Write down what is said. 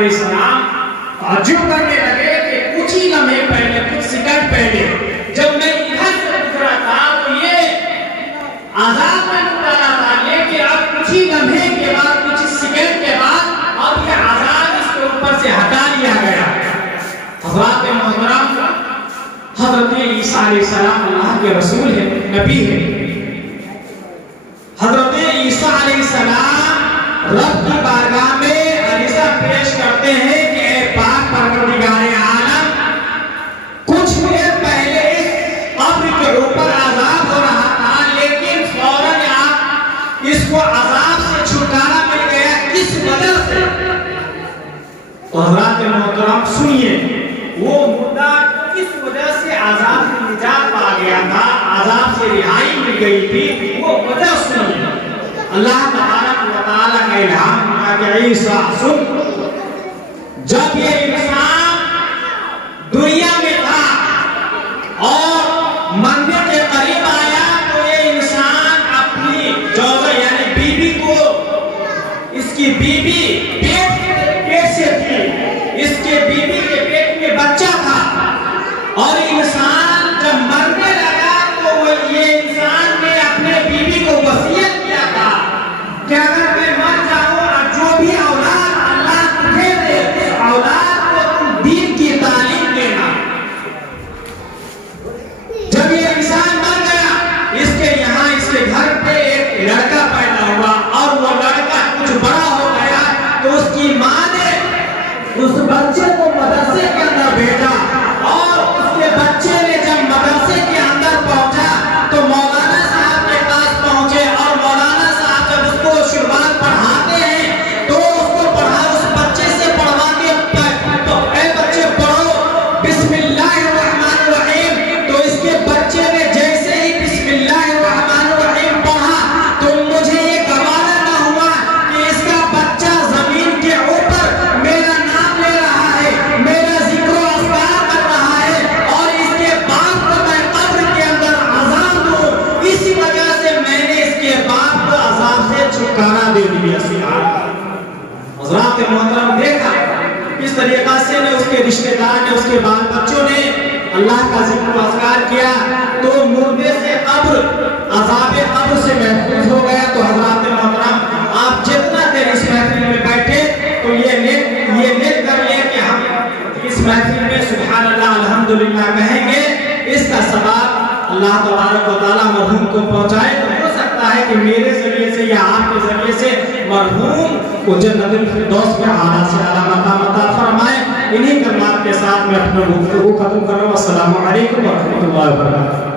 अलैहिस्सलाम ताज्जुब करने लगे कि कुछ ही लम्हे पहले, कुछ सेकंड पहले जब मैं इधर से गुजरा था तो ये आजाद में गुजरा था, लेकिन अब कुछ ही लम्हे के बाद, कुछ सेकंड के बाद अब ये आजाद इसके ऊपर से हटा लिया गया। हज़रत मोहतरम हज़रत ईसा अलैहिस्सलाम अल्लाह के रसूल है, नबी है। हज़रत ईसा अलैहिस्सलाम रब की बारगाह में अरीज़ा पेश करते हैं कि ऐ पाक परवरदिगारे आलम, कुछ देर पहले इस कब्र के ऊपर अज़ाब हो रहा था, लेकिन फौरन आप इसको अज़ाब से छुटकारा मिल गया, किस वजह से? तो हज़रत मोहतरम सुनिए, वो मुर्दा किस वजह से अज़ाब से निजात पा गया था, अज़ाब से रिहाई मिल गई थी, वो वजह सुनिए। अल्लाह तबारक व तआला का इल्हाम हुआ कि ईसा सुन, जब ये इंसान दुनिया में था और मरने के करीब आया तो ये इंसान अपनी जौजा यानी बीवी को, इसकी बीवी पेट से थी, इसके बीवी के पेट में बच्चा था, और इंसान जब मरने लगा तो ये इंसान ने अपने बीवी को वसीयत किया था कि अगर मैं मर जाऊं और जो भी औलाद अल्लाह तुझे दे, उस औलाद को तुम दीन की तालीम देना। जब ये इंसान मर गया, इसके यहाँ इसके घर पे एक लड़का पैदा हुआ और वो लड़का कुछ बड़ा हो गया तो उसकी माँ ने उस बच्चे को मदरसे के अंदर भेजा, और उसके बच्चे ने जब मदरसे के अंदर पहुंचा तो मौलाना साहब के पास पहुंचे, और मौलाना साहब जब उसको शुरुआत पढ़ाते हैं तो उसको पढ़ा, उस बच्चे से पढ़वा के तो ऐ बच्चे पढ़ो बिस्मिल्लाहिर्रहमानिर्रहीम, तो इसके बच्चे ने जैसे ही बिस्मिल्लाहिर्रहमानिर्रहीम पढ़ा तो मुझे ये गवारा ना हुआ कि इसका बच्चा जमीन के ऊपर मेरा नाम ले रहा है, मेरा जिक्र अस्कार कर रहा है, और इसके बाप को मैं कब्र के अंदर अज़ाब दूं। इसी वजह से मैंने इसके बाप को अज़ाब से छुटकारा दे दिया। हज़रत मोहतरम देखा किस तरीका से ने उसके रिश्तेदार ने, उसके बाल बच्चों ने अल्लाह का जिक्र अस्कार किया, तो मुर्दे से कब्र, अज़ाबे कब्र से महफूज हो गया। तो हज़रत मोहतरम आप जितना देर इस महफिल में बैठे तो ये नेक कर ले कि हम इस महफिल में सुभान अल्लाह अल्हम्दुलिल्लाह कहेंगे, इसका सवाब अल्लाह तबारक व तआला मरहूम को पहुंचाए। तो हो सकता है कि मेरे जरिए से या आपके जरिए से मरहूम को जन्नतुल फिरदौस में आला से आला मकाम अता फरमाए। इन्हीं कलमात के साथ मैं अपना गुफ्तगू खत्म कर रहा हूं। अस्सलामु अलैकुम व रहमतुल्लाहि व बरकातहू।